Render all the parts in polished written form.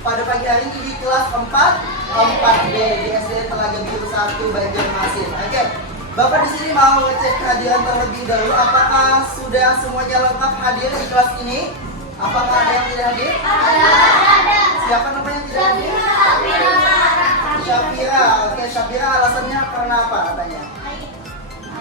pada pagi hari ini di kelas 4B di SD Telaga Biru 1 Banjarmasin. Oke, Bapak di sini mau ngecek kehadiran terlebih dahulu. Apakah sudah semuanya lengkap hadir di kelas ini? Apakah ada yang tidak hadir? Ada. Siapa namanya yang tidak hadir? Syafira. Oke, Syafira alasannya karena apa katanya?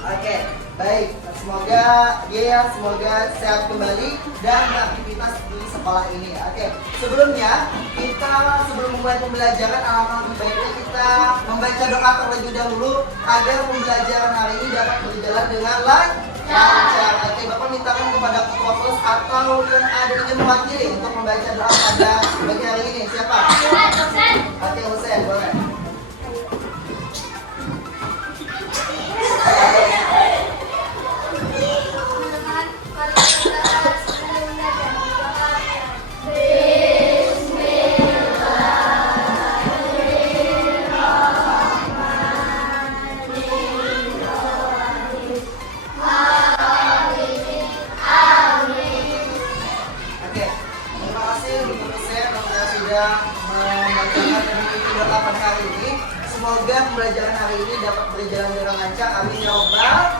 Oke, baik. Semoga semoga sehat kembali dan beraktivitas di sekolah ini. Oke, sebelumnya sebelum memulai pembelajaran, alangkah lebih baiknya kita membaca doa terlebih dahulu agar pembelajaran hari ini dapat berjalan dengan lancar. Oke, Bapak mintakan kepada ketua kelas atau yang ada ingin mewakili untuk membaca doa pada pagi hari ini. Siapa? Oke, Husein, boleh. Semoga pembelajaran hari ini dapat berjalan dengan lancar. Amin ya rabbal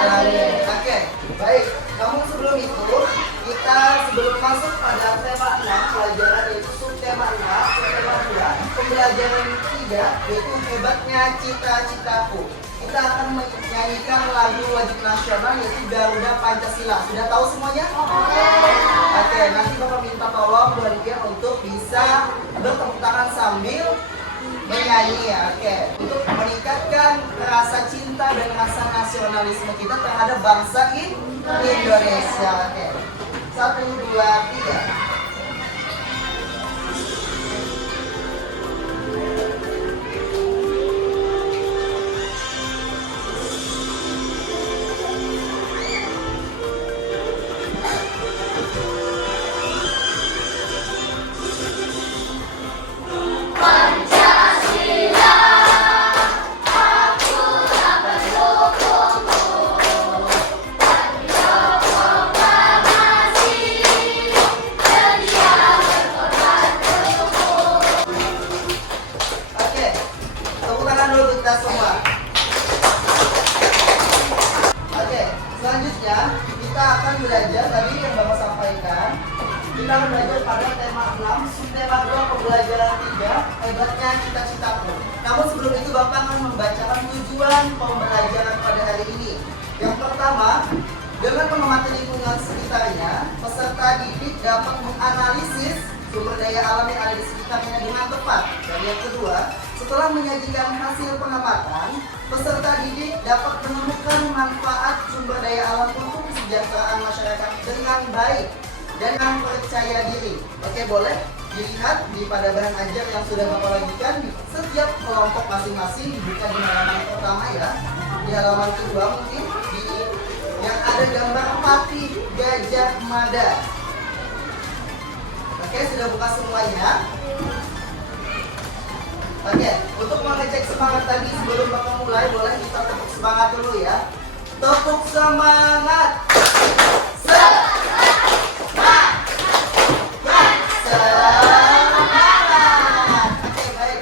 alamin. Oke, baik. Namun sebelum itu, sebelum masuk pada tema 6 pelajaran yaitu subtema 5, subtema 2, pembelajaran 3 yaitu hebatnya cita-citaku. Kita akan menyanyikan lagu wajib nasional yaitu Garuda Pancasila. Sudah tahu semuanya? Oke, nanti Bapak minta tolong Buadia untuk bisa bertepuk tangan sambil menyanyi ya. Oke, untuk meningkatkan rasa cinta dan rasa nasionalisme kita terhadap bangsa Indonesia. Oke, 1, 2, 3. Belajar tadi yang Bapak sampaikan, kita akan belajar pada tema 6, subtema 2 pembelajaran 3, hebatnya cita-citaku. Namun sebelum itu Bapak akan membacakan tujuan pembelajaran pada hari ini. Yang pertama, dengan mengamati lingkungan sekitarnya, peserta didik dapat menganalisis sumber daya alam yang ada di sekitarnya dengan tepat. Dan yang kedua, setelah menyajikan hasil pengamatan, peserta didik dapat menemukan manfaat sumber daya alam untuk kesejahteraan masyarakat dengan baik dan dengan percaya diri. Oke, boleh dilihat pada bahan ajar yang sudah Bapak bagikan di setiap kelompok masing-masing. Dibuka di halaman pertama ya, di halaman kedua mungkin yang ada gambar Pati Gajah Mada. Oke, sudah buka semuanya. Oke, untuk mengecek semangat tadi sebelum Bapak mulai, boleh kita tepuk semangat dulu ya. Tepuk semangat. Semangat. Oke, baik.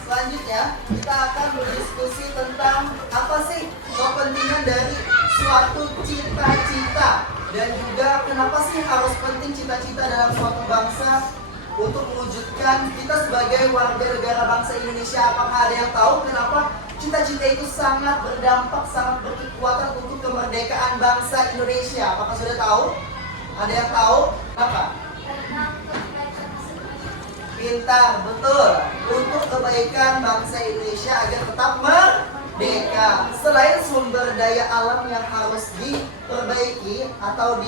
Selanjutnya kita akan berdiskusi tentang apa sih kepentingan dari suatu cita-cita dan juga kenapa sih harus penting cita-cita dalam suatu bangsa untuk mewujudkan kita sebagai warga negara bangsa Indonesia. Apakah ada yang tahu kenapa cita-cita itu sangat berdampak, sangat berkekuatan untuk kemerdekaan bangsa Indonesia? Apakah sudah tahu? Ada yang tahu? Kenapa? Pintar, betul. Untuk kebaikan bangsa Indonesia agar tetap merdeka. Selain sumber daya alam yang harus diperbaiki atau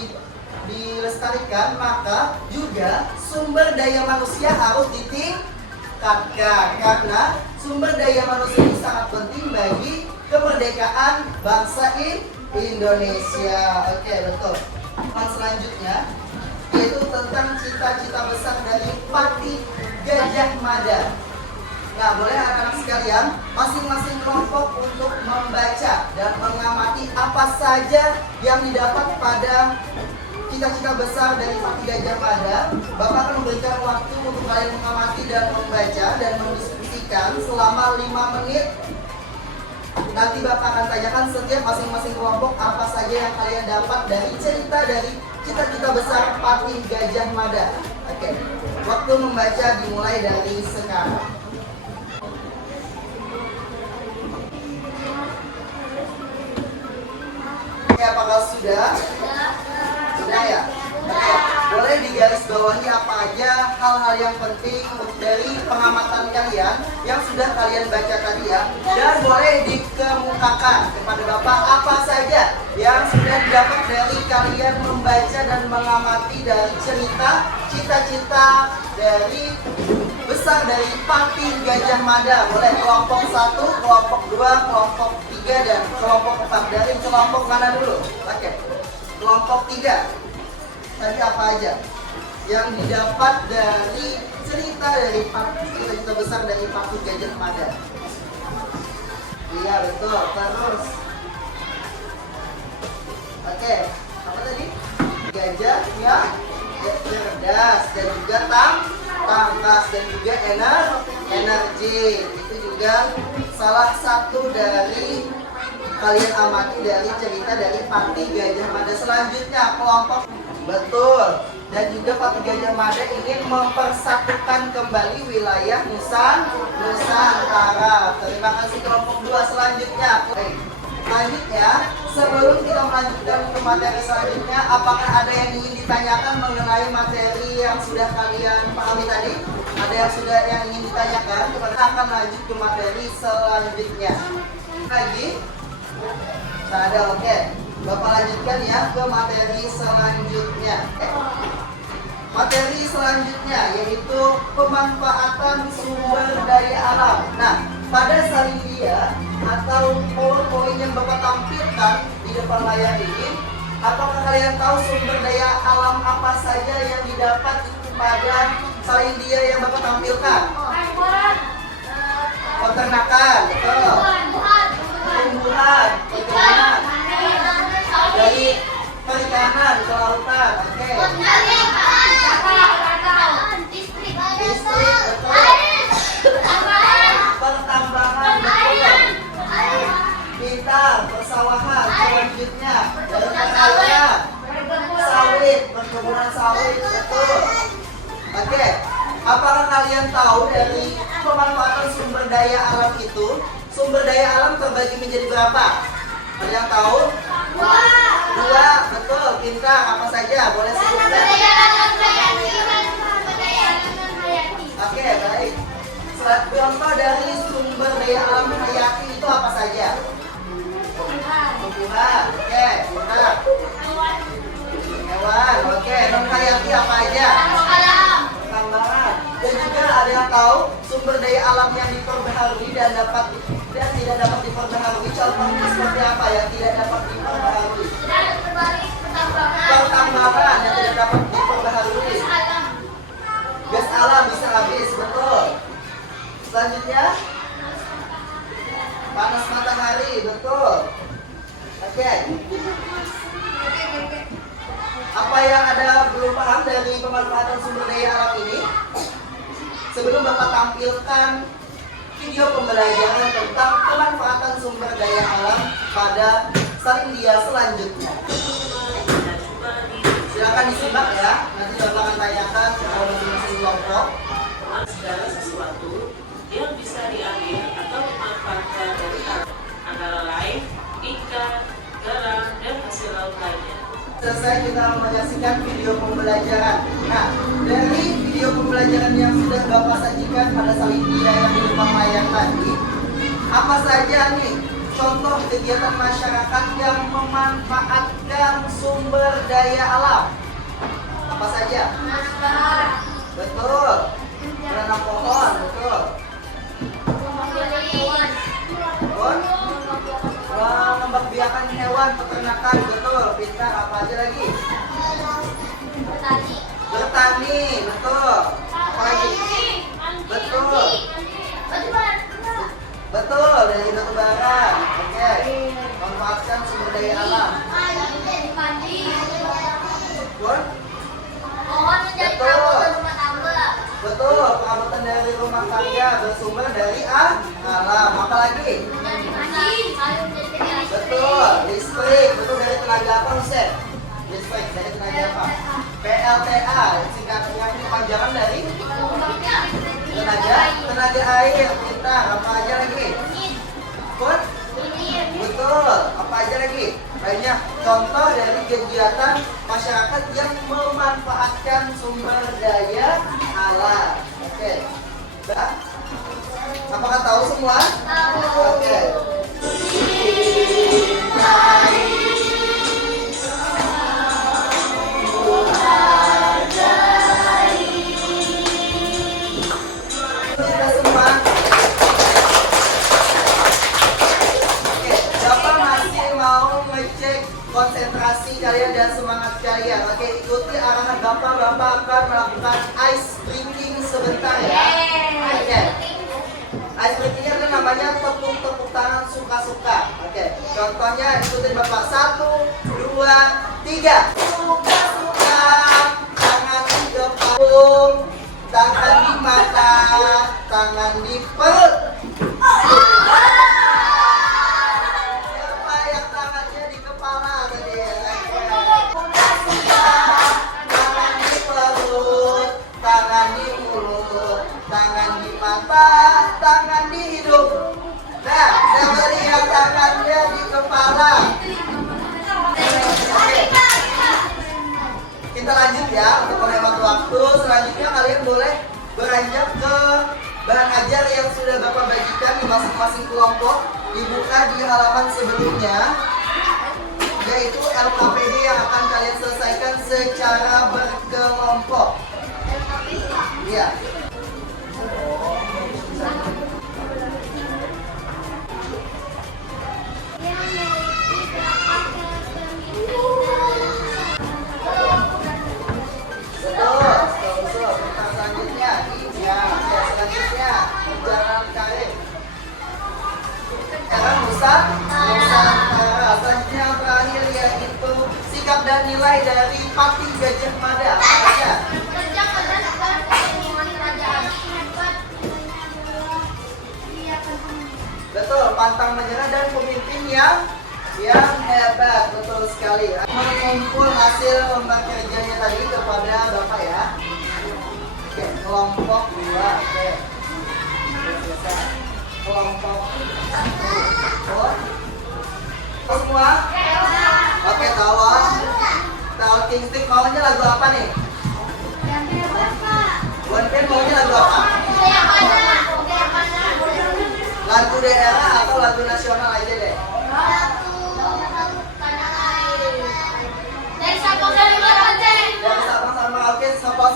dilestarikan, maka juga sumber daya manusia harus ditingkatkan karena sumber daya manusia itu sangat penting bagi kemerdekaan bangsa Indonesia. Oke, betul. Selanjutnya yaitu tentang cita-cita besar dari Pati Gajah Mada. Nah, boleh anak-anak sekalian masing-masing kelompok untuk membaca dan mengamati apa saja yang didapat pada cita-cita besar dari Pati Gajah Mada. Bapak akan memberikan waktu untuk kalian mengamati dan membaca dan mendiskusikan selama 5 menit. Nanti Bapak akan tanyakan setiap masing-masing kelompok apa saja yang kalian dapat dari cerita dari cita-cita besar Pati Gajah Mada. Oke, waktu membaca dimulai dari sekarang. Oke, apakah sudah? Sudah ya? Oke, boleh digarisbawahi apa aja hal-hal yang penting dari pengamatan kalian yang sudah kalian baca tadi ya. Dan boleh dikemukakan kepada Bapak apa saja yang sudah didapat dari kalian membaca dan mengamati dari cerita cita-cita dari besar dari Pati Gajah Mada. Boleh kelompok 1, kelompok 2, kelompok 3, dan kelompok 4. Dari kelompok mana dulu? Oke, kelompok 3. Tadi apa aja yang didapat dari cerita dari cerita besar dari Pati Gajah Mada? Iya betul, terus. Oke, apa tadi? Gajah yang cerdas dan juga tangkas dan juga energi. Itu juga salah satu dari kalian amati dari cerita dari Pati Gajah Mada. Selanjutnya kelompok betul, dan juga Pati Gajah Mada ingin mempersatukan kembali wilayah Nusantara. Terima kasih kelompok 2. Selanjutnya, selanjutnya sebelum kita melanjutkan ke materi selanjutnya, apakah ada yang ingin ditanyakan mengenai materi yang sudah kalian pahami tadi? Ada yang ingin ditanyakan? Kita akan lanjut ke materi selanjutnya. Lagi? Tidak ada, oke. Bapak lanjutkan ya ke materi selanjutnya. Materi selanjutnya yaitu pemanfaatan sumber daya alam. Nah, pada salindia atau poin-poin yang Bapak tampilkan di depan layar ini, apakah kalian tahu sumber daya alam apa saja yang didapat pada salindia yang Bapak tampilkan? Peternakan, betul. Tumbuhan, perkebunan, dari perikanan, kelautan, oke. Listrik, betul. Pertambangan, betul. Pintar, persawahan, selanjutnya dari perkebunan, sawit, perkebunan sawit, betul. Oke, apakah kalian tahu dari pemanfaatan sumber daya alam itu? Sumber daya alam terbagi menjadi berapa? Ada yang tahu? Dua, betul. Pintar, apa saja? Boleh sebutkan? Oke, baik. Contoh dari sumber daya alam hayati itu apa saja? Tumbuhan, oke, pintar. Hewan, oke. Non hayati apa aja? Tambangan. Dan juga ada yang tahu sumber daya alam yang diperbaharui dan tidak dapat diperbaharui. Contohnya seperti apa yang tidak dapat diperbaharui? Pertambangan yang tidak dapat diperbaharui. Gas alam bisa habis, betul. Selanjutnya panas matahari, betul. Oke. Apa yang ada belum paham dari pemanfaatan sumber daya alam ini? Sebelum Bapak tampilkan video pembelajaran tentang pemanfaatan sumber daya alam pada salindia selanjutnya. Silakan disimak ya. Nanti Bapak akan tanyakan kepada masing-masing kelompok. Segala sesuatu yang bisa diambil atau dimanfaatkan dari alam, antara lain ikan, garam, dan hasil laut lainnya. Selesai kita menyaksikan video pembelajaran. Nah, dari video pembelajaran yang sudah Bapak sajikan pada salindia yang di depan layar tadi, apa saja nih contoh kegiatan masyarakat yang memanfaatkan sumber daya alam? Apa saja? Betul. Menanam pohon, betul. Mengembangbiakan hewan, peternakan, betul. Pintar, apa aja lagi? Bertani, betul. Apa lagi? Betul. Betul, dari batu bara. Oke. Manfaatkan sumber daya alam. Pun? Mohon menjadi Betul. perabotan rumah tangga. Betul, perabotan dari rumah tangga bersumber dari alam. Apa lagi? Menjadi mesin. Ayo menjadi tenaga Betul, listrik. Betul, dari tenaga apa, Ustaz? Listrik dari tenaga apa? PLTA, singkatnya kepanjangan dari tenaga air. Pintar. Apa aja lagi? Pun? Betul. Apa aja lagi? Banyak contoh dari kegiatan masyarakat yang memanfaatkan sumber daya alam. Oke. Dah? Apakah tahu semua? Oke. Kita semua. Oke, Bapak masih mau ngecek konsentrasi kalian dan semangat kalian. Oke, ikuti arahan Bapak. Bapak akan melakukan ice breaking sebentar ya. Oke. Ice breaking itu namanya tepuk-tepuk tangan suka-suka. Oke, contohnya ikutin Bapak. 1, 2, 3. Suka-suka. Tangan di kepala, tangan di mata, tangan di perut. Siapa yang tangannya di kepala tadi? Tangan di perut, tangan di mulut, tangan di mata, tangan di hidung. Nah, siapa yang tangannya di kepala? Kita lanjut ya untuk menghemat waktu. Selanjutnya kalian boleh beranjak ke bahan ajar yang sudah Bapak bagikan di masing-masing kelompok. Dibuka di halaman sebelumnya, yaitu LKPD yang akan kalian selesaikan secara berkelompok. Iya. Betul. Tentang selanjutnya, ya, selanjutnya jalan karir. Sekarang Nusantara. Selanjutnya yang terakhir yaitu sikap dan nilai dari Pati Gajah Mada. Apa aja? Kerja keras dan kepentingan kerajaan. Betul, pantang menyerah dan pemimpin yang hebat. Betul sekali. Mengumpul hasil lomba kerjanya tadi kepada Bapak ya. Oke, kelompok 2. Oke. Selesai. Kelompok 1. Semua? Oke, tolong. Talking Stick maunya lagu apa nih? One Pen maunya lagu apa? Lagu daerah atau lagu nasional aja deh? Dari Sabang sampai Merauke. Dari Sabang sampai Merauke, semua.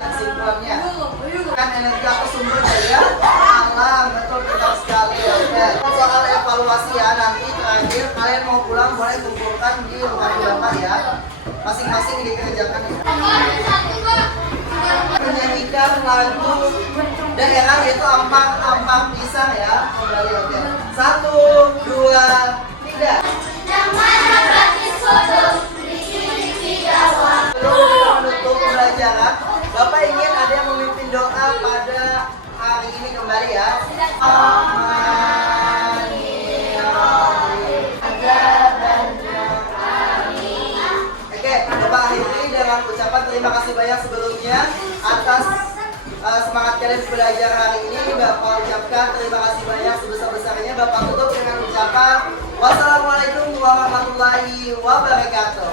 Kesimpulannya, kan energi atau sumber daya alam. Betul, benar sekali. Oke. Soal evaluasi ya, nanti terakhir kalian mau pulang boleh kumpulkan di rumah Bapak ya. Masing-masing dikerjakan ya. Menyanyikan lagu daerah yaitu Ampang Pisang ya. Kembali oke. 1, 2, 3. Sebelum menutup pembelajaran, Bapak ingin ada yang memimpin doa pada hari ini kembali ya. Oke, Bapak akhiri dengan ucapan terima kasih banyak sebelumnya atas semangat kalian belajar hari ini. Bapak ucapkan terima kasih banyak sebesar-besarnya. Bapak tutup dengan ucapan wassalamualaikum warahmatullahi wabarakatuh.